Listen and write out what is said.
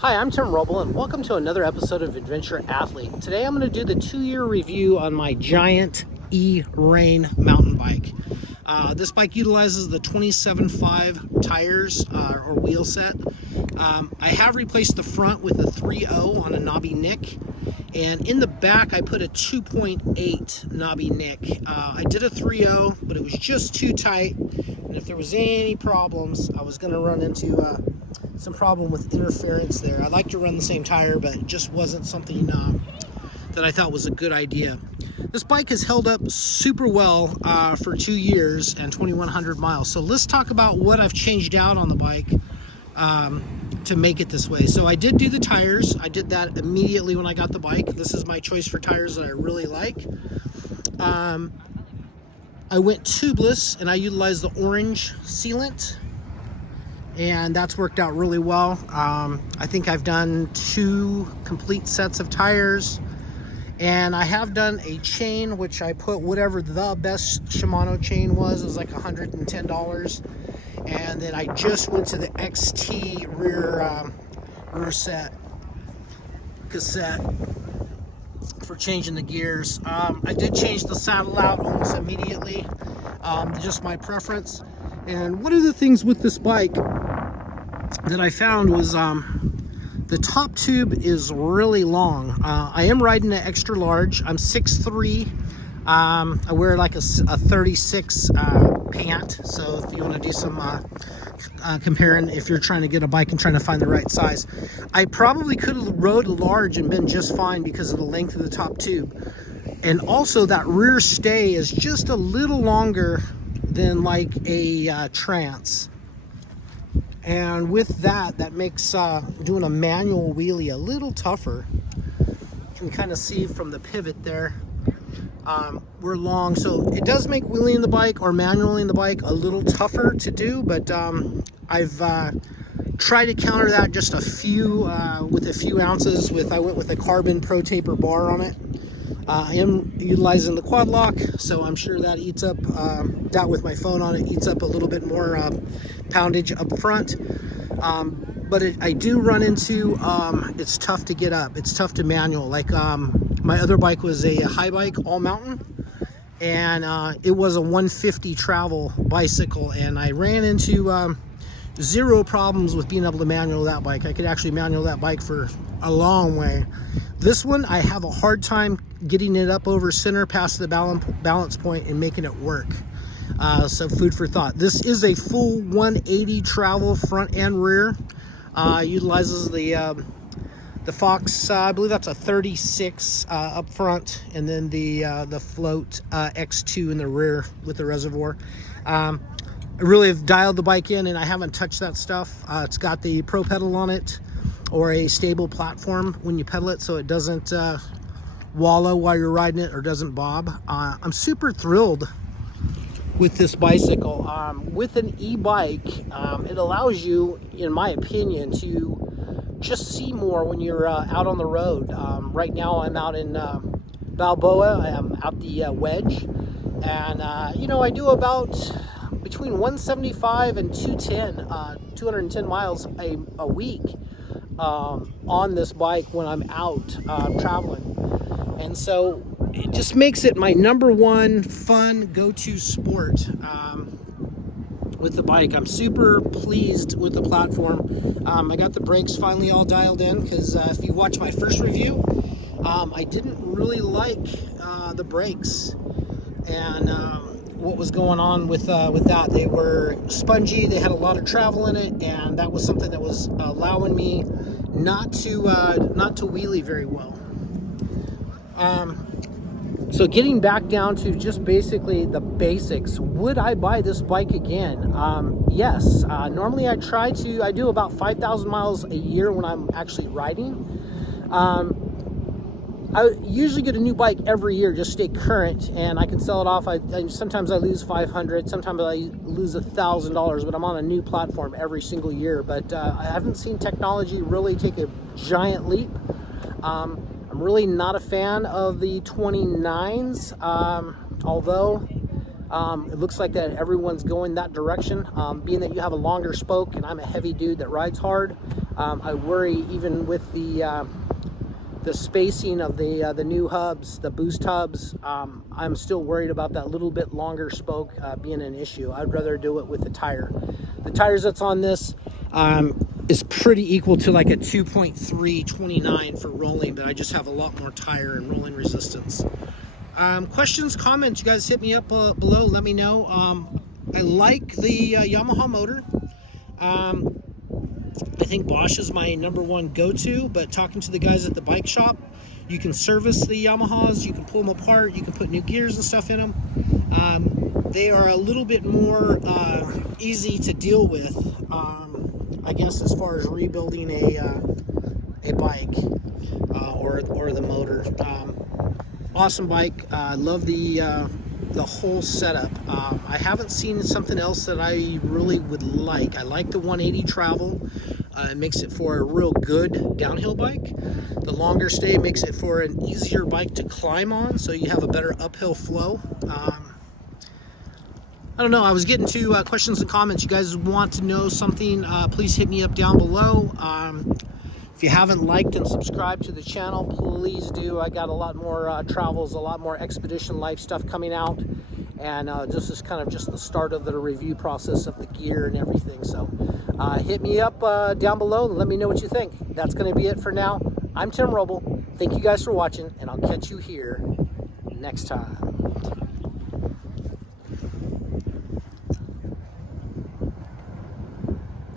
Hi, I'm Tim Roble, and welcome to another episode of Adventure Athlete. Today I'm going to do the 2-year review on my giant E-Rain mountain bike. This bike utilizes the 27.5 tires or wheel set. I have replaced the front with a 3.0 on a knobby nick, and in the back I put a 2.8 knobby nick. I did a 3.0, but it was just too tight, and if there was any problems, I was going to run into some problem with interference there. I'd like to run the same tire, but it just wasn't something that I thought was a good idea. This bike has held up super well for 2 years and 2,100 miles. So let's talk about what I've changed out on the bike to make it this way. So I did do the tires. I did that immediately when I got the bike. This is my choice for tires that I really like. I went tubeless and I utilized the orange sealant, and that's worked out really well. I think I've done 2 complete sets of tires, and I have done a chain, which I put whatever the best Shimano chain was. It was like $110, and then I just went to the XT rear set cassette for changing the gears. I did change the saddle out almost immediately, just my preference. And one of the things with this bike that I found was the top tube is really long. I am riding an extra large. I'm 6'3". I wear like a 36 pant. So if you want to do some comparing, if you're trying to get a bike and trying to find the right size, I probably could have rode a large and been just fine because of the length of the top tube. And also that rear stay is just a little longer than like a Trance. And with that, that makes doing a manual wheelie a little tougher. You can kind of see from the pivot there, we're long, so it does make wheeling the bike or manually in the bike a little tougher to do, but I've tried to counter that just a few with a few ounces. I went with a carbon pro taper bar on it. I am utilizing the quad lock, so I'm sure that eats up, that with my phone on it, eats up a little bit more poundage up front. But I do run into, it's tough to get up. It's tough to manual. Like my other bike was a high bike, all mountain, and it was a 150 travel bicycle, and I ran into zero problems with being able to manual that bike. I could actually manual that bike for a long way. This one, I have a hard time getting it up over center past the balance point and making it work. So food for thought. This is a full 180 travel front and rear. Utilizes the Fox, I believe that's a 36 up front, and then the float X2 in the rear with the reservoir. I really have dialed the bike in, and I haven't touched that stuff. It's got the pro pedal on it, or a stable platform when you pedal it, so it doesn't wallow while you're riding it or doesn't bob. I'm super thrilled with this bicycle. With an e-bike, it allows you, in my opinion, to just see more when you're out on the road. Right now I'm out in Balboa. I am out the Wedge, and I do about between 175 and 210 miles a week on this bike when I'm out traveling. And so it just makes it my #1 fun go-to sport with the bike. I'm super pleased with the platform. I got the brakes finally all dialed in, because if you watch my first review, I didn't really like the brakes and what was going on with that. They were spongy, they had a lot of travel in it, and that was something that was allowing me not to wheelie very well. So getting back down to just basically the basics, would I buy this bike again? Yes. Normally I do about 5,000 miles a year when I'm actually riding. I usually get a new bike every year, just stay current, and I can sell it off. Sometimes I lose $500, sometimes I lose $1,000, but I'm on a new platform every single year. But I haven't seen technology really take a giant leap. I'm really not a fan of the 29s, although it looks like that everyone's going that direction. Being that you have a longer spoke and I'm a heavy dude that rides hard, I worry even with the spacing of the new hubs, the boost hubs. I'm still worried about that little bit longer spoke being an issue. I'd rather do it with the tire. The tires that's on this is pretty equal to like a 2.329 for rolling, but I just have a lot more tire and rolling resistance. Questions, comments, you guys hit me up below, let me know. I like the Yamaha motor. I think Bosch is my #1 go-to, but talking to the guys at the bike shop, you can service the Yamahas, you can pull them apart, you can put new gears and stuff in them. They are a little bit more easy to deal with, I guess, as far as rebuilding a bike or the motor. Awesome bike. Love the whole setup. I haven't seen something else that I really would like. I like the 180 travel. It makes it for a real good downhill bike. The longer stay makes it for an easier bike to climb on, so you have a better uphill flow. I don't know, I was getting to questions and comments. You guys want to know something, please hit me up down below. If you haven't liked and subscribed to the channel, please do. I got a lot more travels, a lot more expedition life stuff coming out. And this is kind of just the start of the review process of the gear and everything. So hit me up down below and let me know what you think. That's going to be it for now. I'm Tim Roble. Thank you guys for watching, and I'll catch you here next time.